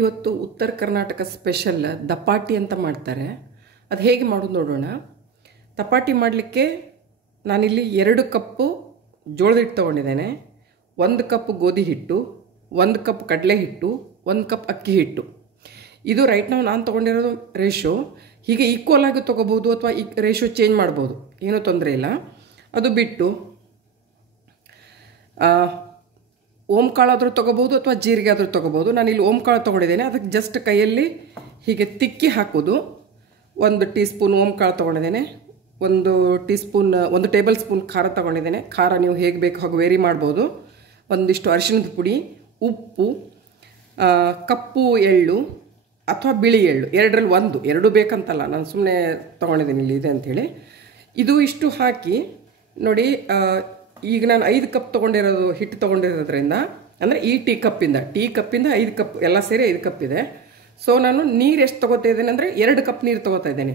ಇವತ್ತು ಉತ್ತರ ಕರ್ನಾಟಕ ಸ್ಪೆಷಲ್ ದಪಾಟಿ ಅಂತ ಮಾಡ್ತಾರೆ. ಅದು ಹೇಗೆ ಮಾಡೋದು ನೋಡೋಣ. ದಪಾಟಿ ಮಾಡಲಿಕ್ಕೆ ನಾನಿಲ್ಲಿ 2 ಕಪ್ಪು ಜೋಳದ ಹಿಟ್ಟು ತೊಗೊಂಡಿದ್ದೇನೆ, 1 ಕಪ್ ಗೋಧಿ ಹಿಟ್ಟು, 1 ಕಪ್ ಕಡಲೆ ಹಿಟ್ಟು, 1 ಕಪ್ ಅಕ್ಕಿ ಹಿಟ್ಟು. ಇದು ರೈಟ್ ನಾವು ನಾನು ತೊಗೊಂಡಿರೋದು ರೇಷೋ. ಹೀಗೆ ಈಕ್ವಲ್ ಆಗಿ ತೊಗೋಬೋದು ಅಥವಾ ಈ ರೇಷೋ ಚೇಂಜ್ ಮಾಡ್ಬೋದು, ಏನೂ ತೊಂದರೆ ಇಲ್ಲ. ಅದು ಬಿಟ್ಟು ಓಂಕಾಳಾದರೂ ತೊಗೋಬೋದು ಅಥವಾ ಜೀರಿಗೆ ಆದರೂ ತೊಗೋಬೋದು. ನಾನಿಲ್ಲಿ ಓಂಕಾಳು ತೊಗೊಂಡಿದ್ದೇನೆ. ಅದಕ್ಕೆ ಜಸ್ಟ್ ಕೈಯಲ್ಲಿ ಹೀಗೆ ತಿಕ್ಕಿ ಹಾಕೋದು. 1 ಟೀ ಸ್ಪೂನ್ ಓಂಕಾಳು ತೊಗೊಂಡಿದ್ದೇನೆ, 1 ಟೇಬಲ್ ಸ್ಪೂನ್ ಖಾರ ತೊಗೊಂಡಿದ್ದೇನೆ. ಖಾರ ನೀವು ಹೇಗೆ ಬೇಕು ಹಾಗೆ ವೇರಿ ಮಾಡ್ಬೋದು. ಒಂದಿಷ್ಟು ಅರಿಶಿಣದ ಪುಡಿ, ಉಪ್ಪು, ಕಪ್ಪು ಎಳ್ಳು ಅಥವಾ ಬಿಳಿ ಎಳ್ಳು, 2ರಲ್ಲಿ 1, 2 ಬೇಕಂತಲ್ಲ, ನಾನು ಸುಮ್ಮನೆ ತೊಗೊಂಡಿದ್ದೀನಿ ಇಲ್ಲಿ ಇದೆ ಅಂಥೇಳಿ. ಇದು ಇಷ್ಟು ಹಾಕಿ ನೋಡಿ. ಈಗ ನಾನು 5 ಕಪ್ ತೊಗೊಂಡಿರೋದು ಹಿಟ್ಟು ತೊಗೊಂಡಿರೋದ್ರಿಂದ, ಅಂದರೆ ಈ ಟೀ ಕಪ್ಪಿಂದ 5 ಕಪ್ ಎಲ್ಲ ಸೇರಿ 5 ಕಪ್ ಇದೆ. ಸೊ ನಾನು ನೀರು ಎಷ್ಟು ತೊಗೋತಾ ಇದ್ದೇನೆ ಅಂದರೆ 2 ಕಪ್ ನೀರು ತೊಗೋತಾ ಇದ್ದೇನೆ.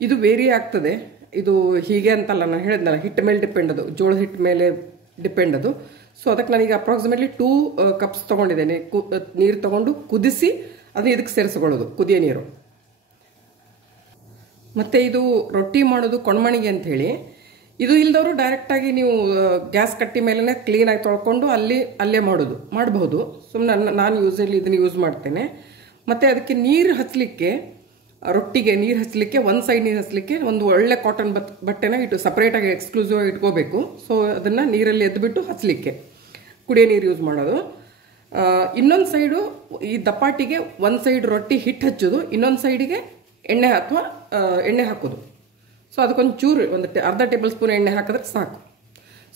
ಇದು ವೇರಿ ಆಗ್ತದೆ. ಇದು ಹೀಗೆ ಅಂತಲ್ಲ, ನಾನು ಹೇಳಿದ್ನಲ್ಲ, ಹಿಟ್ಟು ಮೇಲೆ ಡಿಪೆಂಡ್, ಅದು ಜೋಳದ ಹಿಟ್ಟು ಮೇಲೆ ಡಿಪೆಂಡ್ ಅದು. ಸೊ ಅದಕ್ಕೆ ನಾನೀಗ ಅಪ್ರಾಕ್ಸಿಮೇಟ್ಲಿ 2 ಕಪ್ಸ್ ತೊಗೊಂಡಿದ್ದೇನೆ. ನೀರು ತೊಗೊಂಡು ಕುದಿಸಿ ಅದನ್ನ ಇದಕ್ಕೆ ಸೇರಿಸ್ಕೊಳ್ಳೋದು, ಕುದಿಯೋ ನೀರು. ಮತ್ತು ಇದು ರೊಟ್ಟಿ ಮಾಡೋದು ಕೊಣಮಣಿಗೆ ಅಂಥೇಳಿ. ಇದು ಇಲ್ದವರು ಡೈರೆಕ್ಟಾಗಿ ನೀವು ಗ್ಯಾಸ್ ಕಟ್ಟಿ ಮೇಲೇ ಕ್ಲೀನಾಗಿ ತೊಳ್ಕೊಂಡು ಅಲ್ಲೇ ಮಾಡಬಹುದು. ಸುಮ್ಮನೆ ನಾನು ಯೂಸಲಿ ಇದನ್ನು ಯೂಸ್ ಮಾಡ್ತೇನೆ. ಮತ್ತು ಅದಕ್ಕೆ ನೀರು ಹಚ್ಚಲಿಕ್ಕೆ, ರೊಟ್ಟಿಗೆ ನೀರು ಹಚ್ಚಲಿಕ್ಕೆ, ಒಂದು ಸೈಡ್ ನೀರು ಹಚ್ಚಲಿಕ್ಕೆ ಒಂದು ಒಳ್ಳೆ ಕಾಟನ್ ಬಟ್ಟೆನ ಇಟ್ಟು ಸಪ್ರೇಟಾಗಿ ಎಕ್ಸ್ಕ್ಲೂಸಿವ್ ಆಗಿ ಇಟ್ಕೋಬೇಕು. ಸೊ ಅದನ್ನು ನೀರಲ್ಲಿ ಎದ್ದುಬಿಟ್ಟು ಹಚ್ಚಲಿಕ್ಕೆ ಕುಡಿಯೋ ನೀರು ಯೂಸ್ ಮಾಡೋದು. ಇನ್ನೊಂದು ಸೈಡು ಈ ದಪಾಟಿಗೆ ಒಂದು ಸೈಡ್ ರೊಟ್ಟಿ ಹಿಟ್ಟು ಹಚ್ಚೋದು, ಇನ್ನೊಂದು ಸೈಡಿಗೆ ಎಣ್ಣೆ ಹಾಕೋದು. ಸೊ ಅದಕ್ಕೊಂದು ಚೂರು ಅರ್ಧ ಟೇಬಲ್ ಸ್ಪೂನ್ ಎಣ್ಣೆ ಹಾಕಿದ್ರೆ ಸಾಕು.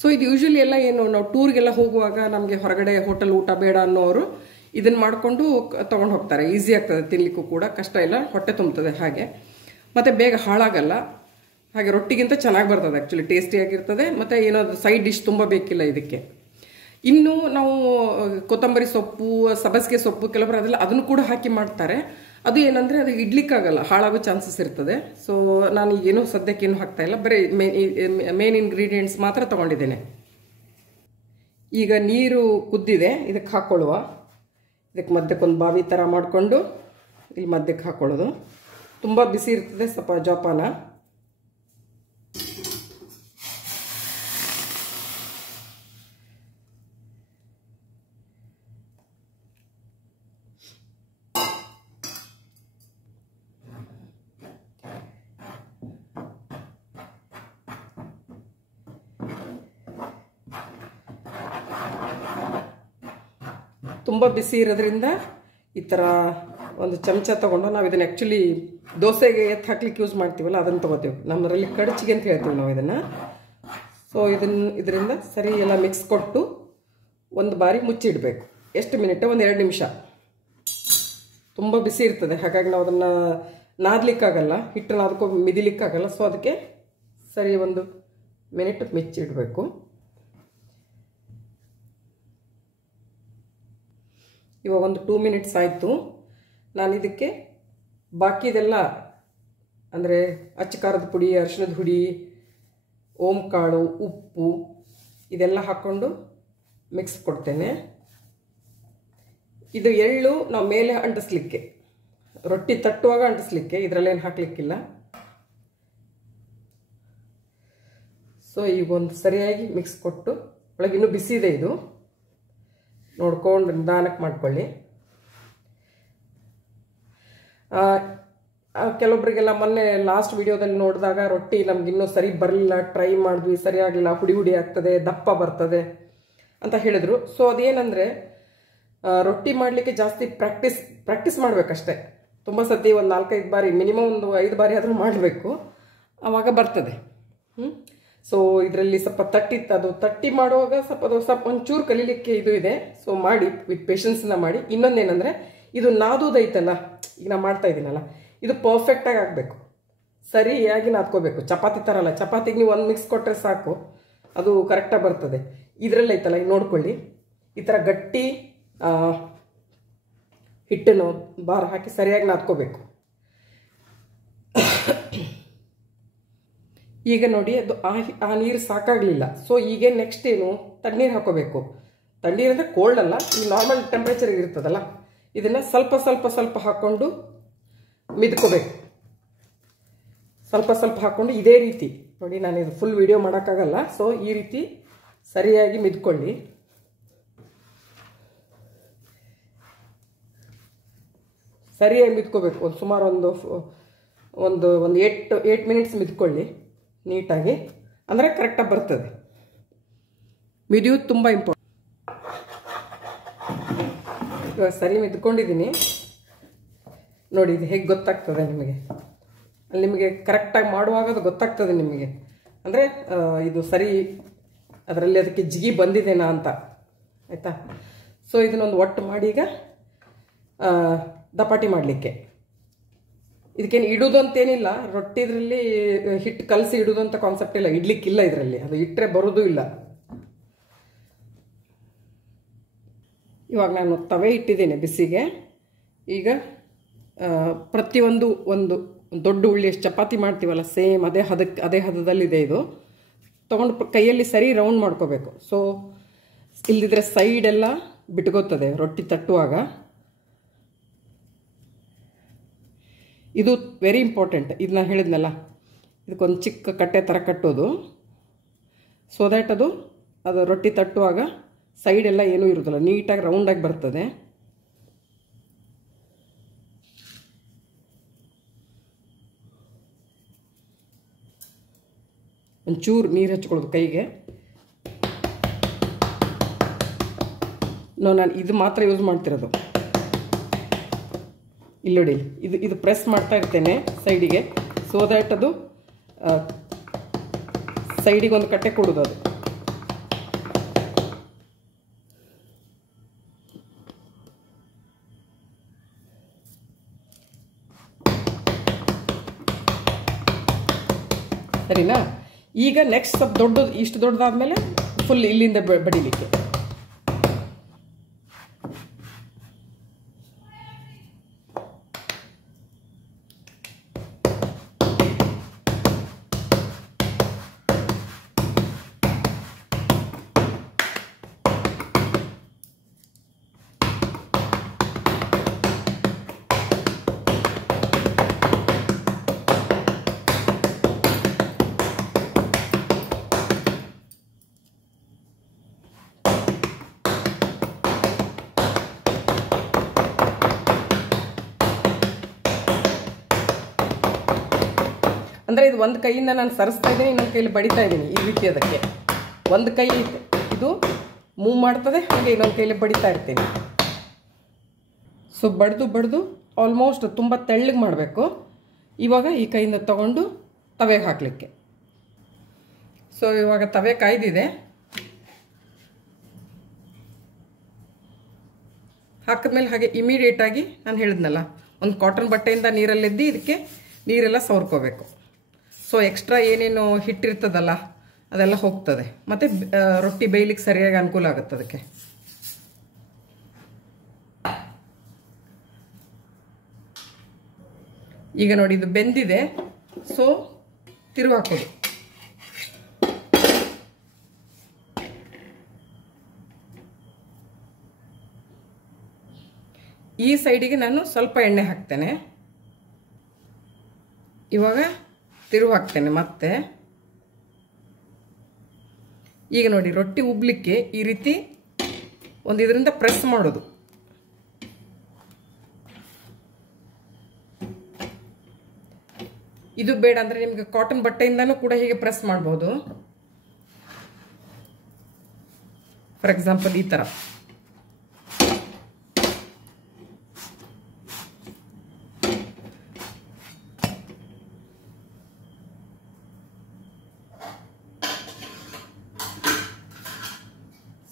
ಸೊ ಇದು ಯೂಶ್ವಲಿ ಎಲ್ಲ ಏನು ನಾವು ಟೂರ್ಗೆಲ್ಲ ಹೋಗುವಾಗ ನಮಗೆ ಹೊರಗಡೆ ಹೋಟೆಲ್ ಊಟ ಬೇಡ ಅನ್ನೋರು ಇದನ್ನು ಮಾಡಿಕೊಂಡು ತೊಗೊಂಡು ಹೋಗ್ತಾರೆ. ಈಸಿ ಆಗ್ತದೆ, ತಿನ್ನಲಿಕ್ಕೂ ಕೂಡ ಕಷ್ಟ ಇಲ್ಲ, ಹೊಟ್ಟೆ ತುಂಬ್ತದೆ ಹಾಗೆ. ಮತ್ತು ಬೇಗ ಹಾಳಾಗಲ್ಲ, ಹಾಗೆ ರೊಟ್ಟಿಗಿಂತ ಚೆನ್ನಾಗಿ ಬರ್ತದೆ, ಆ್ಯಕ್ಚುಲಿ ಟೇಸ್ಟಿಯಾಗಿರ್ತದೆ. ಮತ್ತು ಏನೋ ಸೈಡ್ ಡಿಶ್ ತುಂಬ ಬೇಕಿಲ್ಲ ಇದಕ್ಕೆ. ಇನ್ನು ನಾವು ಕೊತ್ತಂಬರಿ ಸೊಪ್ಪು, ಸಬ್ಬಸಿಗೆ ಸೊಪ್ಪು ಕೆಲವರು ಅದನ್ನು ಕೂಡ ಹಾಕಿ ಮಾಡ್ತಾರೆ. ಅದು ಏನಂದರೆ ಅದು ಇಡ್ಲಿಕ್ಕಾಗಲ್ಲ, ಹಾಳಾಗೋ ಚಾನ್ಸಸ್ ಇರ್ತದೆ. ಸೊ ನಾನು ಏನೂ ಸದ್ಯಕ್ಕೇನು ಹಾಕ್ತಾಯಿಲ್ಲ, ಬರೀ ಮೇನ್ ಇಂಗ್ರೀಡಿಯೆಂಟ್ಸ್ ಮಾತ್ರ ತೊಗೊಂಡಿದ್ದೇನೆ. ಈಗ ನೀರು ಕುದ್ದಿದೆ, ಇದಕ್ಕೆ ಹಾಕ್ಕೊಳ್ಳುವ. ಇದಕ್ಕೆ ಮಧ್ಯಕ್ಕೊಂದು ಬಾವಿ ಥರ ಮಾಡಿಕೊಂಡು ಇಲ್ಲಿ ಮಧ್ಯಕ್ಕೆ ಹಾಕ್ಕೊಳ್ಳೋದು. ತುಂಬ ಬಿಸಿ ಇರ್ತದೆ, ಸ್ವಲ್ಪ ಜೋಪಾನ. ತುಂಬ ಬಿಸಿ ಇರೋದ್ರಿಂದ ಈ ಥರ ಒಂದು ಚಮಚ ತೊಗೊಂಡು ನಾವು ಇದನ್ನು ಆ್ಯಕ್ಚುಲಿ ದೋಸೆಗೆ ಎತ್ತು ಹಾಕ್ಲಿಕ್ಕೆ ಯೂಸ್ ಮಾಡ್ತೀವಲ್ಲ, ಅದನ್ನು ತೊಗೋತೀವಿ. ನಮ್ಮದರಲ್ಲಿ ಕಡಚಿಗೆ ಅಂತ ಹೇಳ್ತೀವಿ ನಾವು ಇದನ್ನು. ಸೊ ಇದರಿಂದ ಸರಿ ಎಲ್ಲ ಮಿಕ್ಸ್ ಕೊಟ್ಟು ಒಂದು ಬಾರಿ ಮುಚ್ಚಿಡಬೇಕು. ಎಷ್ಟು ಮಿನಿಟ್? ಒಂದು 2 ನಿಮಿಷ. ತುಂಬ ಬಿಸಿ ಇರ್ತದೆ, ಹಾಗಾಗಿ ನಾವು ಅದನ್ನು ನಾದಲಿಕ್ಕಾಗಲ್ಲ, ಹಿಟ್ಟನ್ನು ಅದಕ್ಕೂ ಮಿದಿಲಿಕ್ಕಾಗಲ್ಲ. ಸೊ ಅದಕ್ಕೆ ಸರಿ 1 ಮಿನಿಟ್ ಮುಚ್ಚಿಡಬೇಕು. ಇವಾಗ ಒಂದು 2 ಮಿನಿಟ್ಸ್ ಆಯಿತು. ನಾನು ಇದಕ್ಕೆ ಬಾಕಿದೆಲ್ಲ ಅಂದರೆ ಅಚ್ಚ ಖಾರದ ಪುಡಿ, ಅರಿಶಿಣದ ಹುಡಿ, ಓಂಕಾಳು, ಉಪ್ಪು ಇದೆಲ್ಲ ಹಾಕ್ಕೊಂಡು ಮಿಕ್ಸ್ ಕೊಡ್ತೇನೆ. ಇದು ಎಳ್ಳು ನಾವು ಮೇಲೆ ಅಂಟಿಸ್ಲಿಕ್ಕೆ, ರೊಟ್ಟಿ ತಟ್ಟುವಾಗ ಅಂಟಿಸ್ಲಿಕ್ಕೆ, ಇದರಲ್ಲೇನು ಹಾಕಲಿಕ್ಕಿಲ್ಲ. ಸೊ ಈಗ ಒಂದು ಸರಿಯಾಗಿ ಮಿಕ್ಸ್ ಕೊಟ್ಟು, ಒಳಗೆ ಇನ್ನೂ ಬಿಸಿ ಇದೆ, ಇದು ನೋಡ್ಕೊಂಡು ನಿಧಾನಕ್ಕೆ ಮಾಡ್ಕೊಳ್ಳಿ. ಕೆಲವೊಬ್ಬರಿಗೆಲ್ಲ ಮೊನ್ನೆ ಲಾಸ್ಟ್ ವಿಡಿಯೋದಲ್ಲಿ ನೋಡಿದಾಗ ರೊಟ್ಟಿ ನಮಗಿನ್ನೂ ಸರಿ ಬರಲಿಲ್ಲ, ಟ್ರೈ ಮಾಡಿದ್ವಿ, ಸರಿಯಾಗಲಿಲ್ಲ, ಹುಡಿ ಆಗ್ತದೆ, ದಪ್ಪ ಬರ್ತದೆ ಅಂತ ಹೇಳಿದರು. ಸೊ ಅದೇನೆಂದರೆ ರೊಟ್ಟಿ ಮಾಡಲಿಕ್ಕೆ ಜಾಸ್ತಿ ಪ್ರಾಕ್ಟೀಸ್ ಮಾಡಬೇಕಷ್ಟೆ. ತುಂಬ ಸತಿ ಒಂದು 4-5 ಬಾರಿ, ಮಿನಿಮಮ್ ಒಂದು 5 ಬಾರಿ ಆದರೂ ಮಾಡಬೇಕು, ಆವಾಗ ಬರ್ತದೆ. ಸೊ ಇದರಲ್ಲಿ ಸ್ವಲ್ಪ ತಟ್ಟಿ ಮಾಡುವಾಗ ಸ್ವಲ್ಪ ಒಂಚೂರು ಕಲೀಲಿಕ್ಕೆ ಇದು ಇದೆ. ಸೊ ಮಾಡಿ ವಿತ್ ಪೇಷನ್ಸ್ನ ಮಾಡಿ. ಇನ್ನೊಂದೇನೆಂದರೆ ಇದು ನಾದೋದೈತಲ್ಲ, ಈಗ ನಾನು ಮಾಡ್ತಾ ಇದ್ದೀನಲ್ಲ, ಇದು ಪರ್ಫೆಕ್ಟಾಗಿ ಆಗಬೇಕು, ಸರಿಯಾಗಿ ನಾದ್ಕೋಬೇಕು. ಚಪಾತಿ ಥರ ಅಲ್ಲ, ಚಪಾತಿಗೆ ನೀವು 1 ಮಿಕ್ಸ್ ಕೊಟ್ಟರೆ ಸಾಕು, ಅದು ಕರೆಕ್ಟಾಗಿ ಬರ್ತದೆ. ಇದರಲ್ಲೈತಲ್ಲ, ಈಗ ನೋಡ್ಕೊಳ್ಳಿ, ಈ ಥರ ಗಟ್ಟಿ ಹಿಟ್ಟನ್ನು ಬಾರ ಹಾಕಿ ಸರಿಯಾಗಿ ನಾದ್ಕೋಬೇಕು. ಈಗ ನೋಡಿ, ಅದು ಆ ನೀರು ಸಾಕಾಗಲಿಲ್ಲ. ಸೊ ಈಗ ನೆಕ್ಸ್ಟ್ ಏನು, ತಣ್ಣೀರು ಹಾಕೋಬೇಕು. ತಣ್ಣೀರು ಅಂದರೆ ಕೋಲ್ಡ್ ಅಲ್ಲ, ಈ ನಾರ್ಮಲ್ ಟೆಂಪ್ರೇಚರ್ ಇರ್ತದಲ್ಲ, ಇದನ್ನು ಸ್ವಲ್ಪ ಸ್ವಲ್ಪ ಸ್ವಲ್ಪ ಹಾಕ್ಕೊಂಡು ಮಿದ್ಕೋಬೇಕು. ಸ್ವಲ್ಪ ಸ್ವಲ್ಪ ಹಾಕ್ಕೊಂಡು ಇದೇ ರೀತಿ ನೋಡಿ, ನಾನು ಇದು ಫುಲ್ ವಿಡಿಯೋ ಮಾಡೋಕ್ಕಾಗಲ್ಲ. ಸೊ ಈ ರೀತಿ ಸರಿಯಾಗಿ ಮಿದ್ಕೊಳ್ಳಿ. ಸರಿಯಾಗಿ ಮಿದ್ಕೋಬೇಕು. ಒಂದು ಸುಮಾರು ಒಂದು 8 ಮಿನಿಟ್ಸ್ ಮಿದ್ಕೊಳ್ಳಿ ನೀಟಾಗಿ, ಅಂದರೆ ಕರೆಕ್ಟಾಗಿ ಬರ್ತದೆ. ಮಿಡಿಯೋದು ತುಂಬ ಇಂಪಾರ್ಟೆಂಟ್. ಇವಾಗ ಸರಿ ಮಿದ್ಕೊಂಡಿದ್ದೀನಿ ನೋಡಿ. ಇದು ಹೇಗೆ ಗೊತ್ತಾಗ್ತದೆ ನಿಮಗೆ, ಅಲ್ಲಿ ನಿಮಗೆ ಕರೆಕ್ಟಾಗಿ ಮಾಡುವಾಗ ಅದು ಗೊತ್ತಾಗ್ತದೆ ನಿಮಗೆ. ಅಂದರೆ ಇದು ಸರಿ, ಅದರಲ್ಲಿ ಅದಕ್ಕೆ ಜಿಗಿ ಬಂದಿದೆನಾ ಅಂತ, ಆಯಿತಾ. ಸೊ ಇದನ್ನೊಂದು ಒಟ್ಟು ಮಾಡಿ ಈಗ ದಪಾಟಿ ಮಾಡಲಿಕ್ಕೆ. ಇದಕ್ಕೇನು ಇಡೋದು ಅಂತೇನಿಲ್ಲ, ರೊಟ್ಟಿ ಇದರಲ್ಲಿ ಹಿಟ್ಟು ಕಲಸಿ ಇಡೋದು ಅಂತ ಕಾನ್ಸೆಪ್ಟ್ ಇಲ್ಲ, ಇಡ್ಲಿಕ್ಕಿಲ್ಲ ಇದರಲ್ಲಿ. ಅದು ಇಟ್ಟರೆ ಬರೋದು ಇಲ್ಲ. ಇವಾಗ ನಾನು ತವೆ ಇಟ್ಟಿದ್ದೇನೆ ಬಿಸಿಗೆ. ಈಗ ಪ್ರತಿಯೊಂದು ಒಂದು ದೊಡ್ಡ ಉಳ್ಳಿ ಎಷ್ಟು ಚಪಾತಿ ಮಾಡ್ತೀವಲ್ಲ, ಸೇಮ್ ಅದೇ ಹದದಲ್ಲಿದೆ. ಇದು ತೊಗೊಂಡು ಕೈಯಲ್ಲಿ ಸರಿ ರೌಂಡ್ ಮಾಡ್ಕೋಬೇಕು. ಸೊ ಇಲ್ದಿದ್ರೆ ಸೈಡೆಲ್ಲ ಬಿಟ್ಕೋತದೆ ರೊಟ್ಟಿ ತಟ್ಟುವಾಗ. ಇದು ವೆರಿ ಇಂಪಾರ್ಟೆಂಟ್. ಇದು ನಾನು ಹೇಳಿದ್ನಲ್ಲ, ಇದಕ್ಕೊಂದು ಚಿಕ್ಕ ಕಟ್ಟೆ ಥರ ಕಟ್ಟೋದು, ಸೊ ದ್ಯಾಟ್ ಅದು ರೊಟ್ಟಿ ತಟ್ಟುವಾಗ ಸೈಡೆಲ್ಲ ಏನೂ ಇರೋದಿಲ್ಲ, ನೀಟಾಗಿ ರೌಂಡಾಗಿ ಬರ್ತದೆ. ಒಂಚೂರು ನೀರು ಹಚ್ಕೊಳ್ಳೋದು ಕೈಗೆ. ನಾನು ಇದು ಮಾತ್ರ ಯೂಸ್ ಮಾಡ್ತಿರೋದು. ಇಲ್ಲಿ ನೋಡಿ, ಇದು ಪ್ರೆಸ್ ಮಾಡ್ತಾ ಇರ್ತೇನೆ ಸೈಡಿಗೆ, ಸೊ ದ್ಯಾಟ್ ಅದು ಸೈಡಿಗೆ ಒಂದು ಕಟ್ಟೆ ಕೊಡೋದು. ಅದು ಸರಿನಾ. ಈಗ ನೆಕ್ಸ್ಟ್ ಸ್ವಲ್ಪ ದೊಡ್ಡದು, ಇಷ್ಟು ದೊಡ್ಡದಾದ್ಮೇಲೆ ಫುಲ್ ಇಲ್ಲಿಂದ ಬಡಿಲಿಕ್ಕೆ. ಅಂದರೆ ಇದು ಒಂದು ಕೈಯಿಂದ ನಾನು ಸರಿಸ್ತಾ ಇದ್ದೀನಿ, ಇನ್ನೊಂದು ಕೈಯಲ್ಲಿ ಬಡಿತಾ ಇದ್ದೀನಿ ಈ ರೀತಿ. ಅದಕ್ಕೆ ಒಂದು ಕೈ ಇದು ಮೂವ್ ಮಾಡ್ತದೆ, ಹಾಗೆ ಇನ್ನೊಂದು ಕೈಯಲ್ಲಿ ಬಡಿತಾ ಇರ್ತೀನಿ. ಸೊ ಬಡಿದು ಆಲ್ಮೋಸ್ಟ್ ತುಂಬ ತೆಳ್ಳಗೆ ಮಾಡಬೇಕು. ಇವಾಗ ಈ ಕೈಯಿಂದ ತಗೊಂಡು ತವೆಗೆ ಹಾಕಲಿಕ್ಕೆ. ಸೊ ಇವಾಗ ತವೆ ಕಾಯ್ದಿದೆ, ಹಾಕಿದ್ಮೇಲೆ ಹಾಗೆ ಇಮಿಡಿಯೇಟಾಗಿ ನಾನು ಹೇಳಿದ್ನಲ್ಲ, ಒಂದು ಕಾಟನ್ ಬಟ್ಟೆಯಿಂದ ನೀರಲ್ಲೆದ್ದು ಇದಕ್ಕೆ ನೀರೆಲ್ಲ ಸವರ್ಕೋಬೇಕು. ಸೊ ಎಕ್ಸ್ಟ್ರಾ ಏನೇನು ಹಿಟ್ಟಿರ್ತದಲ್ಲ ಅದೆಲ್ಲ ಹೋಗ್ತದೆ, ಮತ್ತು ರೊಟ್ಟಿ ಬೇಯಲಿಕ್ಕೆ ಸರಿಯಾಗಿ ಅನುಕೂಲ ಆಗುತ್ತೆ ಅದಕ್ಕೆ. ಈಗ ನೋಡಿ, ಇದು ಬೆಂದಿದೆ. ಸೊ ತಿರುವು ಹಾಕೋದು. ಈ ಸೈಡಿಗೆ ನಾನು ಸ್ವಲ್ಪ ಎಣ್ಣೆ ಹಾಕ್ತೇನೆ. ಇವಾಗ ತಿರುವು ಹಾಕ್ತೇನೆ ಮತ್ತೆ. ಈಗ ನೋಡಿ, ರೊಟ್ಟಿ ಉಬ್ಲಿಕ್ಕೆ ಈ ರೀತಿ ಒಂದು ಇದರಿಂದ ಪ್ರೆಸ್ ಮಾಡೋದು. ಇದು ಬೇಡ ಅಂದರೆ ನಿಮಗೆ ಕಾಟನ್ ಬಟ್ಟೆಯಿಂದನೂ ಕೂಡ ಹೀಗೆ ಪ್ರೆಸ್ ಮಾಡ್ಬೋದು. ಫಾರ್ ಎಕ್ಸಾಂಪಲ್ ಈ ಥರ.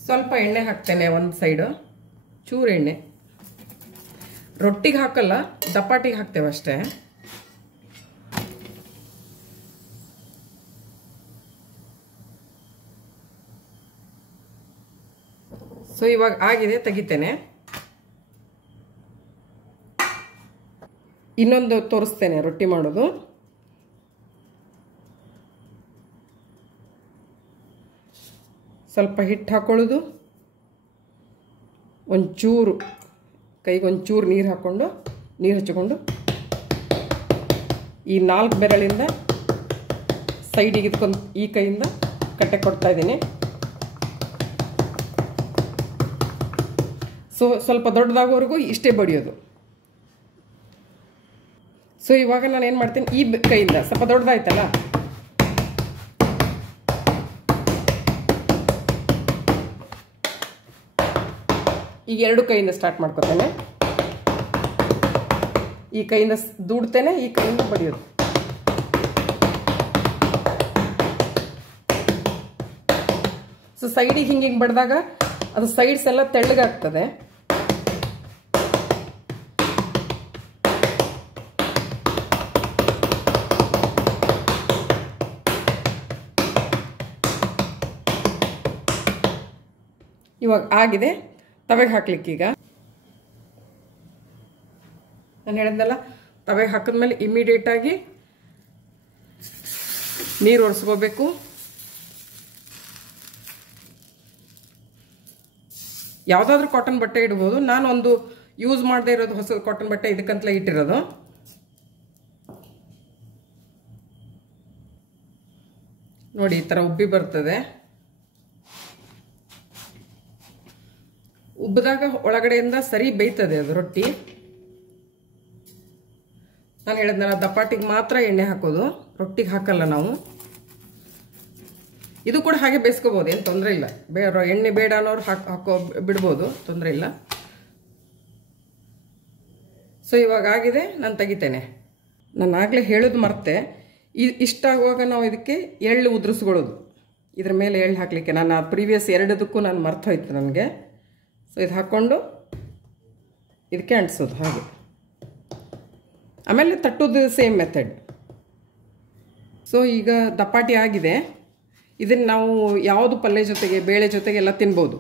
ಸ್ವಲ್ಪ ಎಣ್ಣೆ ಹಾಕ್ತೇನೆ ಒಂದು ಸೈಡು, ಚೂರು ಎಣ್ಣೆ. ರೊಟ್ಟಿಗೆ ಹಾಕಲ್ಲ, ದಪಾಟಿಗೆ ಹಾಕ್ತೇವೆ ಅಷ್ಟೇ. ಸೊ ಇವಾಗ ಆಗಿದೆ, ತೆಗಿತೇನೆ. ಇನ್ನೊಂದು ತೋರಿಸ್ತೇನೆ ರೊಟ್ಟಿ ಮಾಡೋದು. ಸ್ವಲ್ಪ ಹಿಟ್ಟು ಹಾಕೊಳ್ಳೋದು, ಒಂಚೂರು ಕೈಗೆ ಒಂಚೂರು ನೀರು ಹಾಕ್ಕೊಂಡು ನೀರು ಹಚ್ಚಿಕೊಂಡು ಈ 4 ಬೆರಳಿಂದ ಸೈಡಿಗೆ ಇದಕ್ಕೊಂದು ಈ ಕೈಯಿಂದ ಕಟ್ಟೆ ಕೊಡ್ತಾ ಇದ್ದೀನಿ. ಸೊ ಸ್ವಲ್ಪ ದೊಡ್ಡದಾಗೋವರೆಗೂ ಇಷ್ಟೇ ಬಡಿಯೋದು. ಸೊ ಇವಾಗ ನಾನು ಏನು ಮಾಡ್ತೀನಿ, ಈ ಕೈಯಿಂದ ಸ್ವಲ್ಪ ದೊಡ್ಡದಾಯ್ತಲ್ಲ, ಈಗ 2 ಕೈಯಿಂದ ಸ್ಟಾರ್ಟ್ ಮಾಡ್ಕೊತೇನೆ. ಈ ಕೈಯಿಂದ ದೂಡ್ತೇನೆ, ಈ ಕೈಯಿಂದ ಬಡಿಯೋದು. ಸೊ ಸೈಡಿಗೆ ಹಿಂಗೆ ಬಡಿದಾಗ ಅದು ಸೈಡ್ಸ್ ಎಲ್ಲ ತೆಳ್ಳಗಾಗ್ತದೆ. ಇವಾಗ ಆಗಿದೆ. ತವೆಗೆ ಹಾಕ್ಲಿಕ್ಕೀಗ ನಾನು ಹೇಳಿದ್ನಲ್ಲ, ತವೆಗೆ ಹಾಕಿದ್ಮೇಲೆ ಇಮಿಡಿಯೇಟಾಗಿ ನೀರು ಒರೆಸ್ಕೋಬೇಕು. ಯಾವುದಾದ್ರೂ ಕಾಟನ್ ಬಟ್ಟೆ ಇಡ್ಬೋದು. ನಾನು ಒಂದು ಯೂಸ್ ಮಾಡದೇ ಇರೋದು ಹೊಸ ಕಾಟನ್ ಬಟ್ಟೆ ಇದಕ್ಕಂತಲೇ ಇಟ್ಟಿರೋದು. ನೋಡಿ, ಈ ಥರ ಉಬ್ಬಿ ಬರ್ತದೆ. ಉಬ್ಬಿದಾಗ ಒಳಗಡೆಯಿಂದ ಸರಿ ಬೇಯ್ತದೆ ಅದು ರೊಟ್ಟಿ. ನಾನು ಹೇಳಿದ್ನಲ್ಲ, ದಪಾಟಿಗೆ ಮಾತ್ರ ಎಣ್ಣೆ ಹಾಕೋದು, ರೊಟ್ಟಿಗೆ ಹಾಕಲ್ಲ ನಾವು. ಇದು ಕೂಡ ಹಾಗೆ ಬೇಯಿಸ್ಕೋಬೋದು, ಏನು ತೊಂದರೆ ಇಲ್ಲ. ಎಣ್ಣೆ ಬೇಡ ಅನ್ನೋರು ಹಾಕೋ ಬಿಡ್ಬೋದು, ತೊಂದರೆ ಇಲ್ಲ. ಸೊ ಇವಾಗ ಆಗಿದೆ, ನಾನು ತೆಗಿತೇನೆ. ನಾನು ಆಗಲೇ ಹೇಳೋದು ಮರ್ತೆ, ಇಷ್ಟಾಗುವಾಗ ನಾವು ಇದಕ್ಕೆ ಎಳ್ಳು ಉದುರಿಸ್ಕೊಳ್ಳೋದು. ಇದ್ರ ಮೇಲೆ ಎಳ್ಳು ಹಾಕಲಿಕ್ಕೆ ನಾನು ಪ್ರೀವಿಯಸ್ 2ದಕ್ಕೂ ನಾನು ಮರ್ತೋಯ್ತು ನನಗೆ. ಸೊ ಇದು ಹಾಕ್ಕೊಂಡು ಇದಕ್ಕೆ ಅಂಟಿಸೋದು ಹಾಗೆ. ಆಮೇಲೆ ತಟ್ಟೋದು ಸೇಮ್ ಮೆಥಡ್. ಸೊ ಈಗ ದಪಾಟಿ ಆಗಿದೆ. ಇದನ್ನು ನಾವು ಯಾವುದು ಪಲ್ಯ ಜೊತೆಗೆ, ಬೇಳೆ ಜೊತೆಗೆ ಎಲ್ಲ ತಿನ್ಬೋದು.